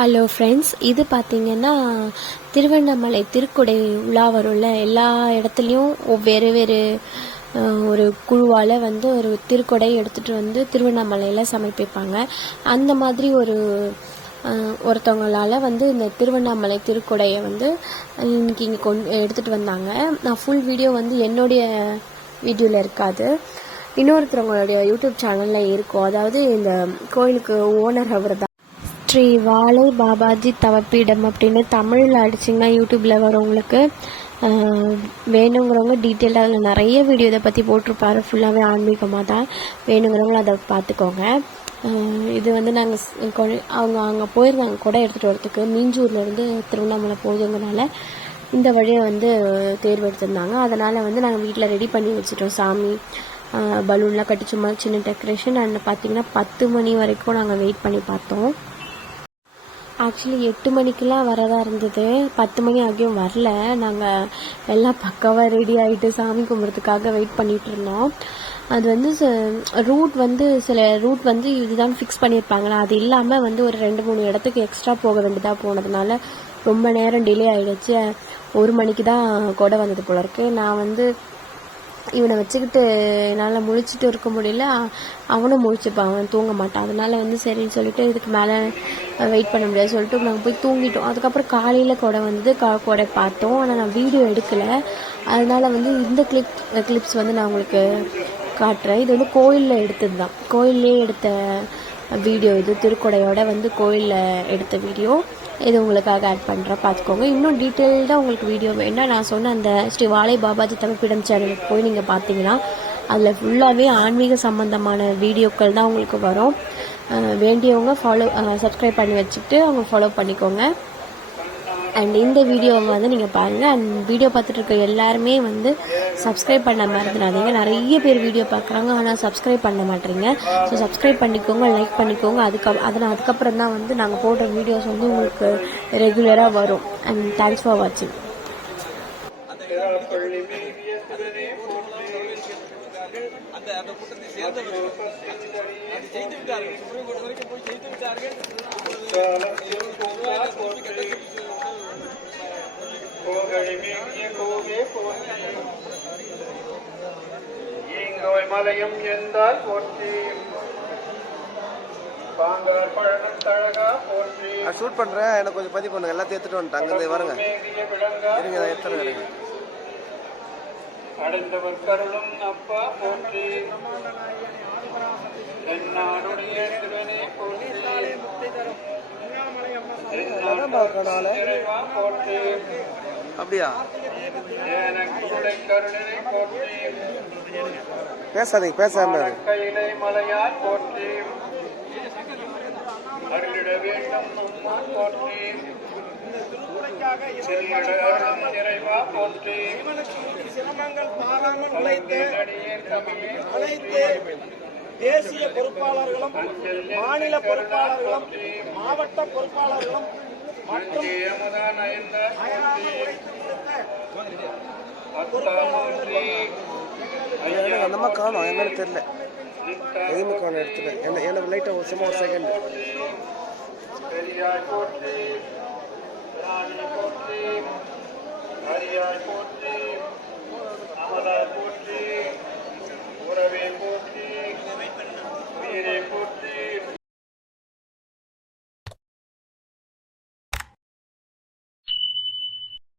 Hello friends இது பார்த்தீங்கன்னா திருவண்ணாமலை திருக்குடை உலா வரும்ல. எல்லா இடத்துலையும் வேறு வேறு ஒரு குழுவால் வந்து ஒரு திருக்குடை எடுத்துகிட்டு வந்து திருவண்ணாமலையில் சமர்ப்பிப்பாங்க. அந்த மாதிரி ஒரு ஒருத்தவங்களால் ஒருத்தவங்களால வந்து இந்த திருவண்ணாமலை திருக்குடையை வந்து இன்னைக்கு இங்கே கொண்டு எடுத்துகிட்டு வந்தாங்க. நான் ஃபுல் வீடியோ வந்து என்னுடைய வீடியோவில் இருக்காது. இன்னொருத்தவங்களுடைய யூடியூப் சேனலில் இருக்கும். அதாவது இந்த கோயிலுக்கு ஓனர் அவர் தான் ஸ்ரீ வாழை பாபாஜி தவப்பீடம் அப்படின்னு தமிழில் அடிச்சிங்கன்னா யூடியூப்பில் வரும் உங்களுக்கு வேணுங்கிறவங்க டீட்டெயிலாக அதில் நிறைய வீடியோ இதை பற்றி போட்டிருப்பாரு. ஃபுல்லாகவே ஆன்மீகமாக தான் வேணுங்கிறவங்களும் அதை பார்த்துக்கோங்க. இது வந்து நாங்கள் அவங்க அங்கே போயிருந்தாங்க கூட எடுத்துகிட்டு வரத்துக்கு மீஞ்சூர்லேருந்து திருவண்ணாமலை போகுதுங்கனால இந்த வழியை வந்து தேர்வெடுத்திருந்தாங்க. அதனால் வந்து நாங்கள் வீட்டில் ரெடி பண்ணி வச்சுட்டோம். சாமி பலூன்லாம் கட்டி சும்மா சின்ன டெக்கரேஷன் அண்ட் பார்த்திங்கன்னா பத்து மணி வரைக்கும் நாங்கள் வெயிட் பண்ணி பார்த்தோம். ஆக்சுவலி எட்டு மணிக்கெலாம் வரதா இருந்தது. பத்து மணி ஆகியும் வரல. நாங்கள் எல்லாம் பக்காவாக ரெடி ஆகிட்டு சாமி கும்பிட்றதுக்காக வெயிட் பண்ணிகிட்டு இருந்தோம். அது வந்து ரூட் வந்து சில ரூட் வந்து இதுதான் ஃபிக்ஸ் பண்ணியிருப்பாங்களா? அது இல்லாமல் வந்து ஒரு ரெண்டு மூணு இடத்துக்கு எக்ஸ்ட்ரா போக வேண்டியதாக போனதுனால ரொம்ப நேரம் டிலே ஆகிடுச்சு ஒரு மணிக்கு தான் கொடை வந்தது போல இருக்கு. நான் வந்து இவனை வச்சுக்கிட்டு என்னால் முழிச்சிட்டு இருக்க முடியல. அவனும் முழிச்சுப்பான். அவன் தூங்க மாட்டான். அதனால வந்து சரின்னு சொல்லிட்டு இதுக்கு மேலே வெயிட் பண்ண முடியாது சொல்லிட்டு நாங்கள் போய் தூங்கிட்டோம். அதுக்கப்புறம் காலையில் கூட வந்து கா கூட பார்த்தோம். ஆனால் நான் வீடியோ எடுக்கலை. அதனால வந்து இந்த கிளிப் கிளிப்ஸ் வந்து நான் உங்களுக்கு காட்டுறேன். இது வந்து கோயிலில் எடுத்தது தான். கோயிலே எடுத்த வீடியோ இது. திருக்கொடையோட வந்து கோயிலில் எடுத்த வீடியோ இது உங்களுக்காக ஆட் பண்ணுறேன் பார்த்துக்கோங்க. இன்னும் டீட்டெயில்டாக உங்களுக்கு வீடியோ வேணா நான் சொன்ன அந்த ஸ்ரீ வாழை பாபாஜி தமிழ்பிடம் சேனலுக்கு போய் நீங்கள் பார்த்தீங்கன்னா அதில் ஃபுல்லாகவே ஆன்மீக சம்மந்தமான வீடியோக்கள் தான் உங்களுக்கு வரும். வேண்டியவங்க ஃபாலோ சப்ஸ்கிரைப் பண்ணி வச்சுக்கிட்டு அவங்க ஃபாலோ பண்ணிக்கோங்க. அண்ட் இந்த வீடியோவை வந்து நீங்கள் பாருங்கள் அண்ட் வீடியோ பார்த்துட்டு இருக்க எல்லாருமே வந்து சப்ஸ்கிரைப் பண்ண மறந்துடாதீங்க. நிறைய பேர் வீடியோ பார்க்குறாங்க. ஆனால் சப்ஸ்கிரைப் பண்ண மாட்டேறீங்க ஸோ சப்ஸ்கிரைப் பண்ணிக்கோங்க லைக் பண்ணிக்கோங்க. அதுக்கு அதனால் அதுக்கப்புறம் தான் வந்து நாங்கள் போடுற வீடியோஸ் வந்து உங்களுக்கு ரெகுலராக வரும். அண்ட் தேங்க்ஸ் ஃபார் வாட்சிங் அந்த அந்த கூட்டத்தை சேர்ந்தவர்கள் அது செய்து விட்டார்கள் போய் செய்து விட்டார்கள் ஈங்கோய் மலையும் எந்தால் போற்றி. பாங்கார் பழனம் தழகா போற்றி. நான் ஷூட் பண்ணுறேன் எனக்கு கொஞ்சம் பதிவு பண்ணுங்க. எல்லாத்தையும் எடுத்துட்டு வந்துட்டாங்க இந்த வரங்க. இருங்க இதை எடுத்துறேன் இருங்க அடைந்தவர் கருளும் அப்பா போற்றி. தென்னாடுடைய சிவனே போற்றி. அப்படியா? பேசாதீங்க பேசாம சிரமங்கள் பாராமல் உழைத்து தேசிய பொறுப்பாளர்களும் மாநில பொறுப்பாளர்களும் மாவட்ட பொறுப்பாளர்களும் மற்றும் அமுதா நயந்த எனக்கு அந்த அம்மா காணும் என்னன்னு தெரியல எதுவுமே காணும் எடுத்துல என்ன எனக்கு லைட்டாக ஒரு சும்மா ஒரு செகண்ட் பெரியாய் போற்றி